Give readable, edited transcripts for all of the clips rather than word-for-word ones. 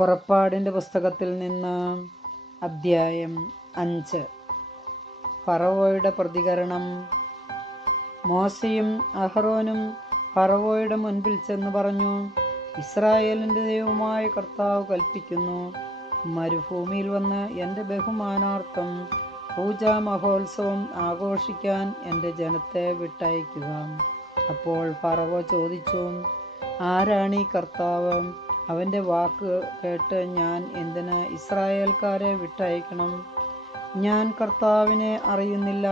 പുറപ്പാടിൻ്റെ പുസ്തകത്തിൽ നിന്ന് അദ്ധ്യായം 5. ഫറവോയുടെ പ്രതികരണം. മോശയും അഹ്റോനും ഫറവോയുടെ മുൻപിൽ ചെന്ന് പറഞ്ഞു, ഇസ്രായേലിൻ്റെ ദൈവമായ കർത്താവ് കൽപ്പിക്കുന്നു, മരുഭൂമിയിൽ വന്ന് എൻ്റെ ബഹുമാനാർത്ഥം പൂജാ മഹോത്സവം ആഘോഷിക്കാൻ എൻ്റെ ജനത്തെ വിട്ടയക്കുക. അപ്പോൾ ഫറവോ ചോദിച്ചു, ആരാണീ കർത്താവ്? അവൻ്റെ വാക്ക് കേട്ട് ഞാൻ എന്തിന് ഇസ്രായേൽക്കാരെ വിട്ടയക്കണം? ഞാൻ കർത്താവിനെ അറിയുന്നില്ല,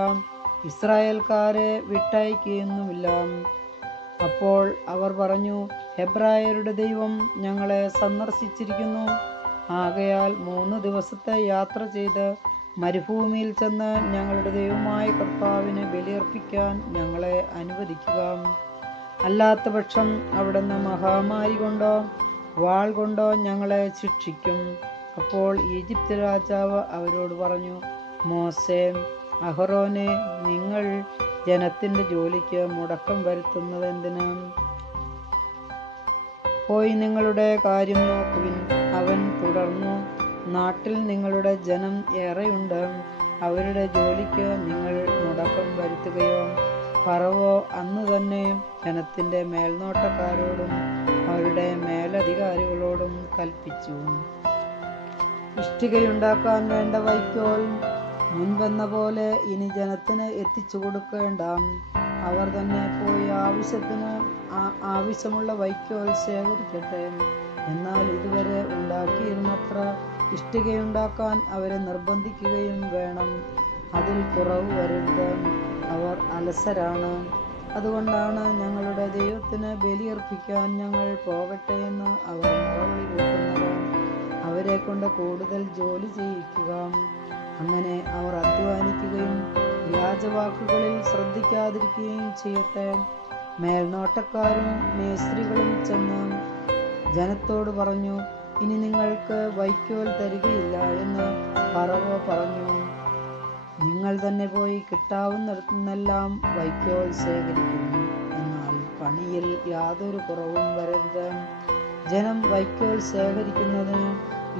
ഇസ്രായേൽക്കാരെ വിട്ടയക്കുകയൊന്നുമില്ല. അപ്പോൾ അവർ പറഞ്ഞു, ഹെബ്രായരുടെ ദൈവം ഞങ്ങളെ സന്ദർശിച്ചിരിക്കുന്നു. ആകയാൽ 3 ദിവസത്തെ യാത്ര ചെയ്ത് മരുഭൂമിയിൽ ചെന്ന് ഞങ്ങളുടെ ദൈവമായ കർത്താവിനെ ബലിയർപ്പിക്കാൻ ഞങ്ങളെ അനുവദിക്കുക. അല്ലാത്തപക്ഷം അവിടുന്ന് മഹാമാരി കൊണ്ടോ വാൾ കൊണ്ടോ ഞങ്ങളെ ശിക്ഷിക്കും. അപ്പോൾ ഈജിപ്ത് രാജാവ് അവരോട് പറഞ്ഞു, മോശെ, അഹ്റോനെ, നിങ്ങൾ ജനത്തിൻ്റെ ജോലിക്ക് മുടക്കം വരുത്തുന്നത് എന്തിന്? പോയി നിങ്ങളുടെ കാര്യം നോക്കുവിൻ. അവൻ തുടർന്നു, നാട്ടിൽ നിങ്ങളുടെ ജനം ഏറെയുണ്ട്. അവരുടെ ജോലിക്ക് നിങ്ങൾ മുടക്കം വരുത്തുകയോ? ഫറവോ അന്ന് തന്നെ ജനത്തിൻ്റെ മേൽനോട്ടക്കാരോടും അവരുടെ മേലധികാരികളോടും കൽപ്പിച്ചു, ഇഷ്ടികയുണ്ടാക്കാൻ വേണ്ട വൈക്കോൽ മുൻപെന്ന പോലെ ഇനി ജനത്തിന് എത്തിച്ചു കൊടുക്കേണ്ട. അവർ തന്നെ പോയി ആവശ്യമുള്ള വൈക്കോൽ ശേഖരിക്കട്ടെ. എന്നാൽ ഇതുവരെ ഉണ്ടാക്കിയിരുന്നത്ര ഇഷ്ടികയുണ്ടാക്കാൻ അവരെ നിർബന്ധിക്കുകയും വേണം. അതിൽ കുറവ് വരരുത്. അവർ അലസരാണ്. അതുകൊണ്ടാണ് ഞങ്ങളുടെ ദൈവത്തിന് ബലിയർപ്പിക്കാൻ ഞങ്ങൾ പോകട്ടെ എന്ന് അവർ മറുപടി കൂട്ടുന്നത്. അവരെ കൊണ്ട് കൂടുതൽ ജോലി ചെയ്യിക്കുക. അങ്ങനെ അവർ അധ്വാനിക്കുകയും വ്യാജവാക്കുകളിൽ ശ്രദ്ധിക്കാതിരിക്കുകയും ചെയ്യട്ടെ. മേൽനോട്ടക്കാരും മേസ്ത്രികളും ചെന്ന് ജനത്തോട് പറഞ്ഞു, ഇനി നിങ്ങൾക്ക് വൈക്കോൽ തരികയില്ല എന്ന് ഫറവോ പറഞ്ഞു. നിങ്ങൾ തന്നെ പോയി കിട്ടാവുന്നിടത്തുനിന്നെല്ലാം വൈക്കോൽ ശേഖരിക്കുന്നു. എന്നാൽ പണിയിൽ യാതൊരു കുറവും വരരുത്. ജനം വൈക്കോൽ ശേഖരിക്കുന്നതിന്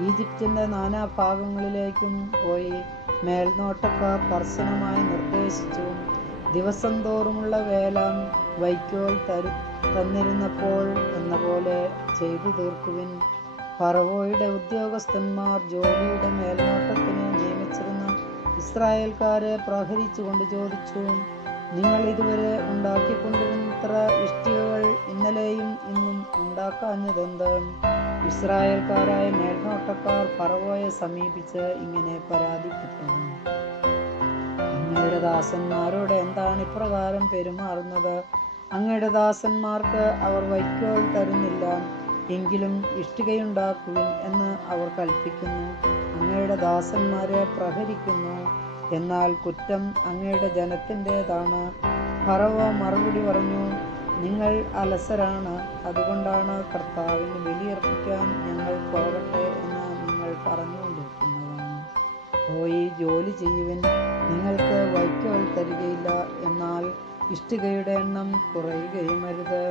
ഈജിപ്തിൻ്റെ നാനാഭാഗങ്ങളിലേക്കും പോയി. മേൽനോട്ടക്കാർ കർശനമായി നിർദ്ദേശിച്ചു, ദിവസം തോറുമുള്ള വേല വൈക്കോൽ തന്നിരുന്നപ്പോൾ എന്ന പോലെ ചെയ്തു തീർക്കുവിൻ. ഫറവോയുടെ ഉദ്യോഗസ്ഥന്മാർ ജോലിയുടെ മേൽനോട്ടത്തിന് നിയമിച്ചിരുന്ന ഇസ്രായേൽക്കാരെ പ്രഹരിച്ചുകൊണ്ട് ചോദിച്ചു, നിങ്ങൾ ഇതുവരെ ഉണ്ടാക്കിക്കൊണ്ടിരുന്നത്ര ഇഷ്ടികകൾ ഇന്നലെയും ഇന്നും ഉണ്ടാക്കാഞ്ഞതെന്ത്? ഇസ്രായേൽക്കാരായ മേൽനോട്ടക്കാർ ഫറവോയെ സമീപിച്ച് ഇങ്ങനെ പരാതിപ്പെട്ടു, അങ്ങയുടെ ദാസന്മാരോട് എന്താണ് ഇപ്രകാരം പെരുമാറുന്നത്? അങ്ങയുടെ ദാസന്മാർക്ക് അവർ വൈക്കോൽ തരുന്നില്ല, എങ്കിലും ഇഷ്ടികയുണ്ടാക്കുവിൻ എന്ന് അവർ കൽപ്പിക്കുന്നു. അങ്ങയുടെ ദാസന്മാരെ പ്രഹരിക്കുന്നു. എന്നാൽ കുറ്റം അങ്ങയുടെ ജനത്തിൻ്റെതാണ്. ഫറവോ മറുപടി പറഞ്ഞു, നിങ്ങൾ അലസരാണ്. അതുകൊണ്ടാണ് കർത്താവിന് ബലിയർപ്പിക്കാൻ ഞങ്ങൾ പോകട്ടെ എന്ന് നിങ്ങൾ പറഞ്ഞുകൊണ്ടിരിക്കുന്നത്. പോയി ജോലി ചെയ്യുവിൻ. നിങ്ങൾക്ക് വൈക്കോൽ തരികയില്ല, എന്നാൽ ഇഷ്ടികയുടെ എണ്ണം കുറയുകയും അരുത്.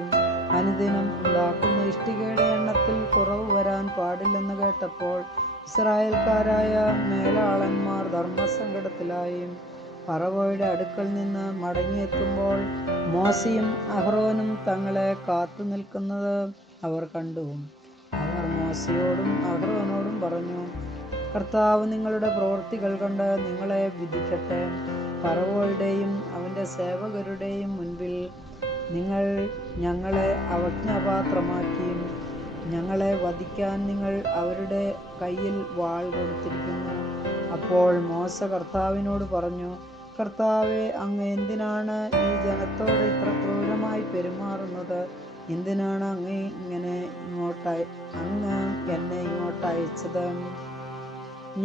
അനുദിനം ഉണ്ടാക്കുന്ന ഇഷ്ടികയുടെ എണ്ണത്തിൽ കുറവ് വരാൻ പാടില്ലെന്ന് കേട്ടപ്പോൾ ഇസ്രായേൽക്കാരായ മേലാളന്മാർ ധർമ്മസങ്കടത്തിലായി. ഫറവോയുടെ അടുക്കൽ നിന്ന് മടങ്ങിയെത്തുമ്പോൾ മോശയും അഹ്റോനും തങ്ങളെ കാത്തു നിൽക്കുന്നത് അവർ കണ്ടു. അവർ മോശയോടും അഹ്റോനോടും പറഞ്ഞു, കർത്താവ് നിങ്ങളുടെ പ്രവൃത്തികൾ കണ്ട് നിങ്ങളെ വിധിക്കട്ടെ. ഫറവോയുടെയും അവൻ്റെ സേവകരുടെയും മുൻപിൽ നിങ്ങൾ ഞങ്ങളെ അവജ്ഞാപാത്രമാക്കി. ഞങ്ങളെ വധിക്കാൻ നിങ്ങൾ അവരുടെ കയ്യിൽ വാൾ കൊടുത്തിരിക്കുന്നു. അപ്പോൾ മോശ കർത്താവിനോട് പറഞ്ഞു, കർത്താവേ, അങ്ങ് എന്തിനാണ് ഈ ജനത്തോട് ഇത്ര ക്രൂരമായി പെരുമാറുന്നത്? എന്തിനാണ് അങ്ങ് എന്നെ ഇങ്ങോട്ട് അയച്ചത്?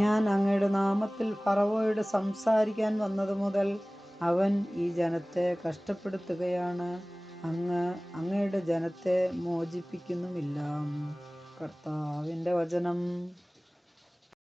ഞാൻ അങ്ങയുടെ നാമത്തിൽ ഫറവോയോട് സംസാരിക്കാൻ വന്നത് മുതൽ അവൻ ഈ ജനത്തെ കഷ്ടപ്പെടുത്തുകയാണ്. അങ്ങയുടെ ജനത്തെ മോചിപ്പിക്കുന്നുമില്ല. കർത്താവിൻ്റെ വചനം.